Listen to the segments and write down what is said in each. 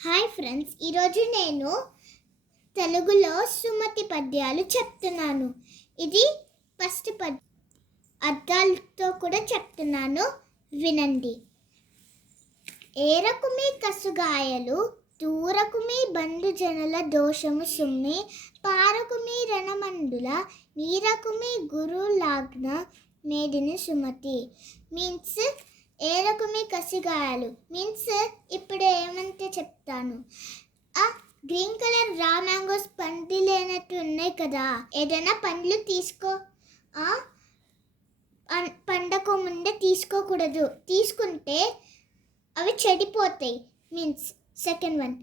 Hi friends, ఈరోజు నేను తెలుగులో సుమతి పద్యాలు చెప్తున్నాను. ఇది ఫస్ట్ అర్థాలతో కూడా చెప్తున్నాను, వినండి. ఏరకుమి కసుగాయలు దూరకుమి బంధుజనుల దోషము సుమ్మి పారకుమి రణమండుల నీరకుమి గురులాగ్న మేదిని సుమతి. మీన్స్ ఏరకుమి కసిగాయలు మీన్స్ ఇప్పుడు ఏమంటే చెప్తాను. ఆ గ్రీన్ కలర్ రా మ్యాంగోస్ పండు లేనట్టు ఉన్నాయి కదా, ఏదైనా పండ్లు తీసుకో, పండకు ముందే తీసుకోకూడదు, తీసుకుంటే అవి చెడిపోతాయి. మీన్స్ సెకండ్ వన్,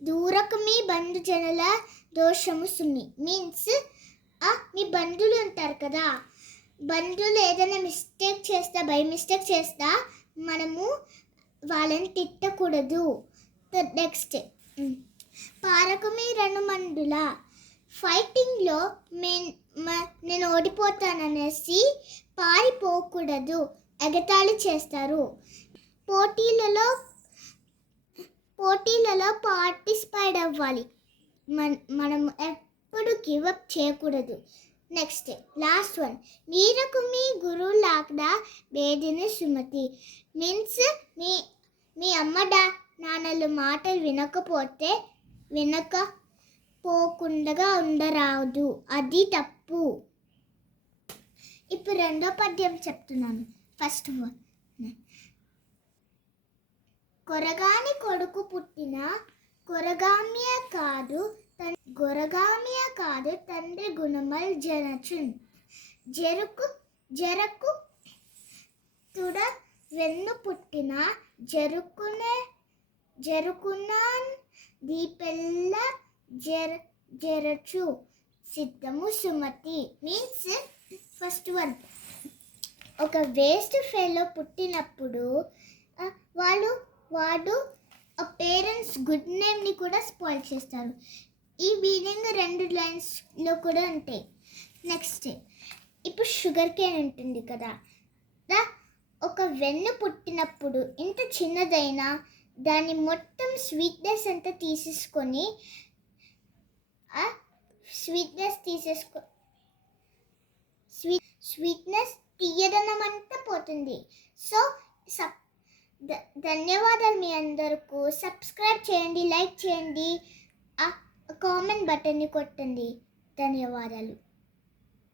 దూరకుమి బంధుజనుల దోషము సున్ని. మీన్స్ మీ బంధువులు ఉంటారు కదా, బంధువులు ఏదైనా మిస్టేక్ చేస్తా, బై మిస్టేక్ చేస్తా మనము వాళ్ళని తిట్టకూడదు. నెక్స్ట్, పారకుమి రణమండుల. ఫైటింగ్లో నేను ఓడిపోతాననేసి పారిపోకూడదు, ఎగతాళి చేస్తారు. పోటీలలో పార్టిసిపేట్ అవ్వాలి, మనం ఎప్పుడు గివప్ చేయకూడదు. నెక్స్ట్ లాస్ట్ వన్, నీరకుమి గురులాగ్న మేదిని సుమతి. మీన్స్ మీ అమ్మ నాన్నల మాటలు వినకపోకుండా ఉండరాదు, అది తప్పు. ఇప్పుడు రెండో పద్యం చెప్తున్నాను. ఫస్ట్ వన్, కొరగాని కొడుకు పుట్టిన గొరగామియ కాదు తండ్రి గుణమల్ జనచున్. జరకు తుడ వెన్ను పుట్టిన జరుకునాన్ దీపెల్ల జరచు సిద్ధము సుమతి. మీన్స్ ఫస్ట్ వన్, ఒక వేస్ట్ ఫెలో పుట్టినప్పుడు వాడు ఆ పేరెంట్స్ గుడ్ నేమ్ని కూడా స్పాయిల్ చేస్తారు. ఈ విధంగా 2 లైన్స్లో కూడా ఉంటాయి. నెక్స్ట్, ఇప్పుడు షుగర్ కేన్ ఉంటుంది కదా, ఒక వెన్ను పుట్టినప్పుడు ఇంత చిన్నదైనా దాన్ని మొత్తం స్వీట్నెస్ అంతా తీసేసుకొని స్వీట్నెస్ తీయదనం అంతా పోతుంది. సో ధన్యవాదాలు మీ అందరికీ. సబ్స్క్రైబ్ చేయండి, లైక్ చేయండి, కామెంట్ బటన్ని కొట్టండి. ధన్యవాదాలు.